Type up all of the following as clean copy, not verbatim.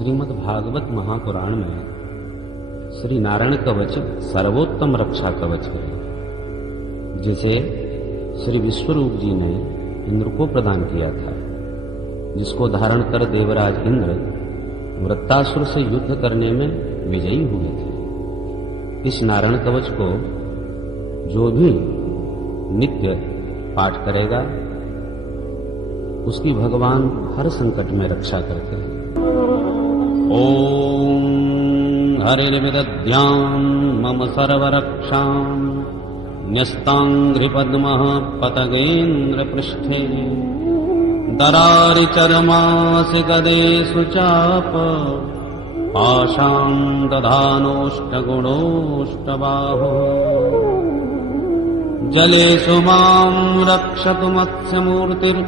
श्रीमद् भागवत महापुराण में श्री नारायण कवच सर्वोत्तम रक्षा कवच है, जिसे श्री विश्वरूप जी ने इंद्र को प्रदान किया था, जिसको धारण कर देवराज इंद्र वृत्तासुर से युद्ध करने में विजयी हुए थे। इस नारायण कवच को जो भी नित्य पाठ करेगा उसकी भगवान हर संकट में रक्षा करते हैं। ओम हरिर्विदध्यां मम सर्वरक्षां न्यस्तांघ्रिपद्मः पतगेन्द्र पृष्ठे दरारिचर्मासि गदेषु चाप पाशां दधानोष्टगुणोष्टबाहो जलेषु मां रक्षतु मत्स्यमूर्तिर्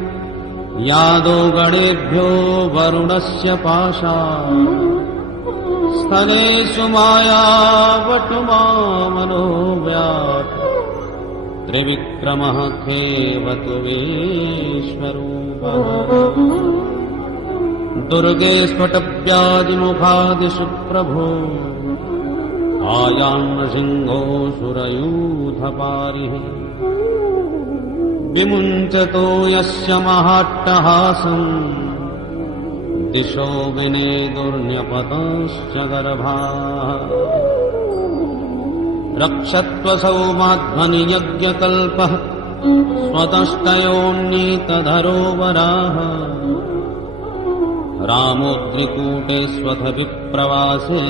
यादो गणेभ्यो वरुणस्य पाशा स्थलेषु मायावटु मामनोव्यात् त्रिविक्रमः खेवतु विश्वरूपः दुर्गे स्फुटव्याधिमुखादिषु प्रभो आयान्नसिंहोऽसुरयूथपारिः विमुञ्चतो यस्य महाट्टहासम् दिशो विनेदुर्न्यपतश्च गर्भाः रक्षत्वसौ माध्वनियज्ञकल्पः स्वतस्तयोन्नीतधरो वराः रामोऽग्निकूटे स्वथ विप्रवासे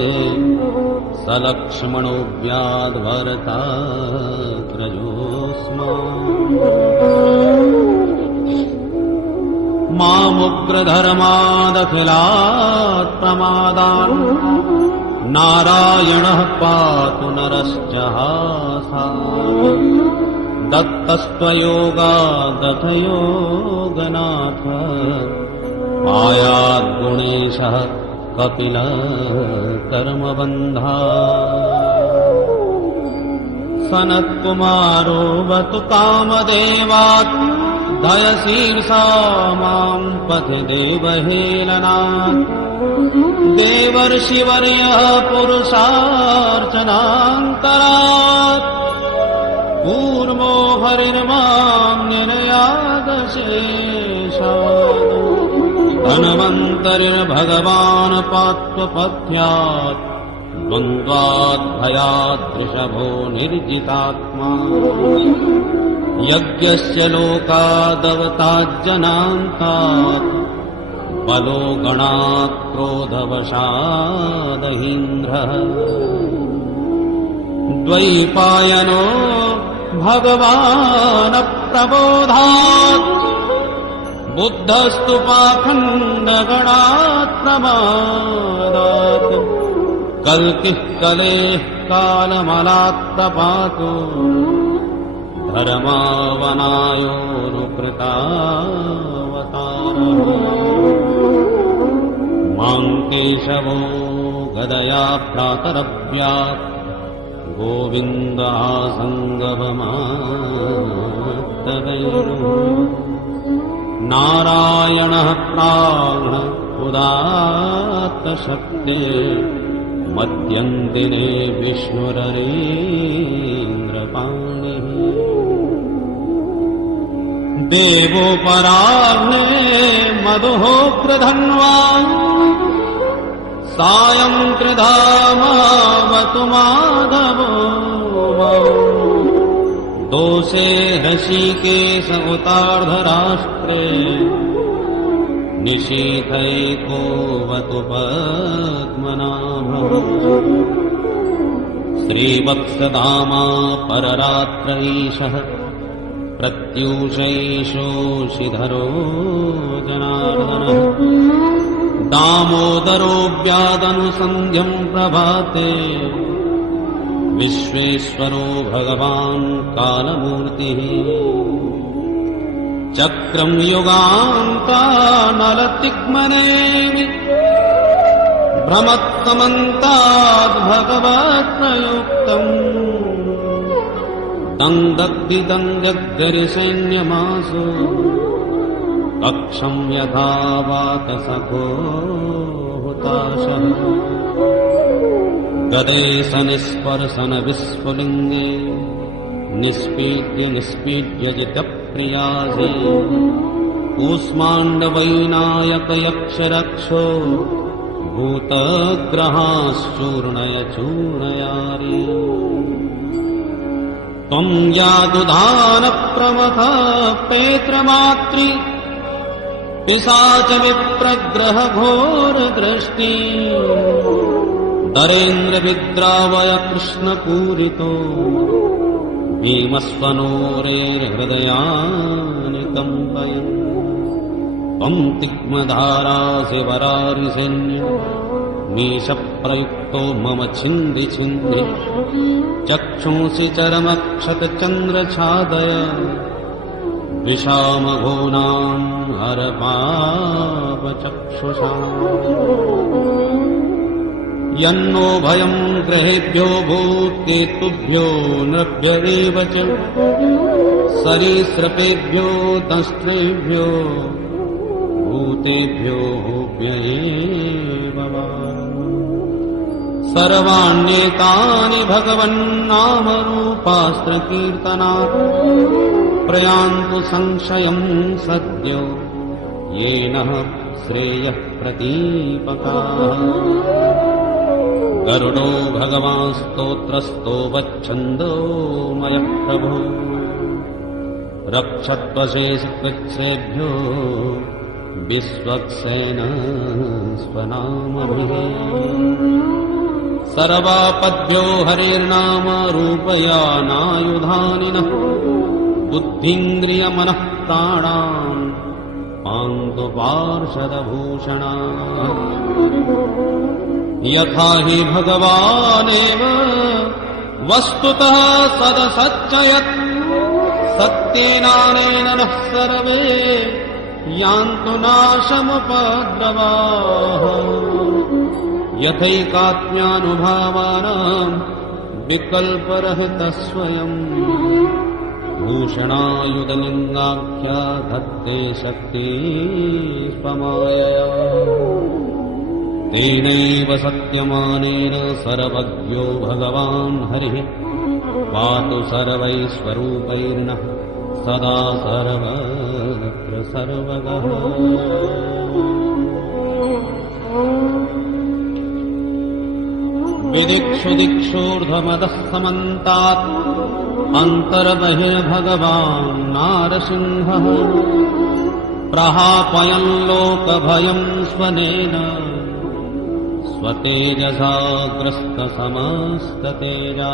स लक्ष्मणो व्याद्भरताग्रजोऽस्मान् मामुग्रधर्मादखिलात् प्रमादान् नारायणः पातु नरश्च हासात् दत्तस्त्वयोगादथयोगनाथ आयाद्गुणेशः कपिलः कर्मबन्धा सनत्कुमारो वतु कामदेवात् दयशीर्षा मां पथि देवहेलनात् देवर्षिवर्यः पुरुषार्चनान्तरात् कूर्मो हरिर्मां निर्यादशेषात् धन्वन्तरिर्भगवान् पात्वपथ्यात् द्वन्द्वाद्भयाद्वृषभो निर्जितात्मा यज्ञस्य लोकादवताज्जनान्तात् बलो गणात् क्रोधवशादहीन्द्रः द्वैपायनो भगवानप्रबोधात् बुद्धस्तु पाखण्डगणात् प्रमादात् कल्किः कलेः कालमलात् प्रपातो धर्मावनायोऽनुकृतावतारः मां केशवो गदया प्रातरव्यात् गोविन्दासङ्गवमात्तदैनो नारायणः प्राण उदात्तशक्ते मध्यन्दिने विष्णुररीन्द्रपाणिः देवोपराह्ने मधुः प्रधन्वा सायं त्रिधामावतु माधवो दोषे ऋषिकेश उतार्धराष्ट्रे निशीथैकोवतु पद्मनाभः श्रीवत्सधामा पररात्रैषः प्रत्यूषैषोषिधरो जनार्दनः दामोदरो व्यादनुसन्ध्यं प्रभाते विश्वेश्वरो भगवान् कालमूर्तिः चक्रं युगान्तानलतिग्मनेमि भ्रमत्तमन्ताद् भगवत्प्रयुक्तम् दन्दग्धिदन्दग्धरिसैन्यमासो कक्षं यथा वातसखो हुताशः गदेशनिस्पर्शन विस्फुलिङ्गे निष्पीड्य जितप्रियासे कूष्माण्डवैनायकयक्षरक्षो भूतग्रहाश्चूर्णय चूर्णयारि त्वं यादुधानप्रमथ पेत्रमात्रि पिशाच विप्रग्रह घोरदृष्टि दरेन्द्र विद्रावय कृष्णपूरितो भीमस्वनोरेर्हृदयानि कम्पयन् त्वं तिग्मधारासि वरारिसैन्य मीशप्रयुक्तो मम छिन्धि छिन्धि चक्षुंसि चरमक्षतचन्द्रछादय विषामघोनाम् हरपापचक्षुषाम् यन्नो भयम् ग्रहेभ्यो भूत्केतुभ्यो नृभ्य एव च सरीसृपेभ्यो दंष्ट्रेभ्यो भूतेभ्यो भूभ्येव वा सर्वाण्येतानि भगवन्नामरूपास्त्रकीर्तनात् प्रयान्तु संशयम् सद्यो येन श्रेयः प्रदीपकाः गरुडो भगवान् स्तोत्रस्तो वच्छन्दोमयः प्रभो रक्षत्वशेषकृच्छ्रेभ्यो विश्वक्सेन स्वनामभिः सर्वापद्भ्यो हरिर्नाम रूपयानायुधानिनः बुद्धिन्द्रियमनः प्राणान् पान्तु पार्षदभूषणाः यथा हि भगवानेव वस्तुतः सदसच्चयत् सत्येनानेन नः सर्वे यान्तु नाशमुपद्रवाः यथैकात्म्यानुभावानाम् विकल्परहितः स्वयम् भूषणायुधलिङ्गाख्या धत्ते शक्ति स्वमायया तेनैव सत्यमानेन सर्वज्ञो भगवान् हरिः पातु सर्वैश्वरूपैर्नः सदा सर्वत्र सर्वगः विदिक्षु दिक्षूर्ध्वमदः समन्तात् अन्तर्बहिर्भगवान् नारसिंहः प्रहापयन् लोकभयम् स्वनेन स्वतेजसा ग्रस्तसमस्ततेजा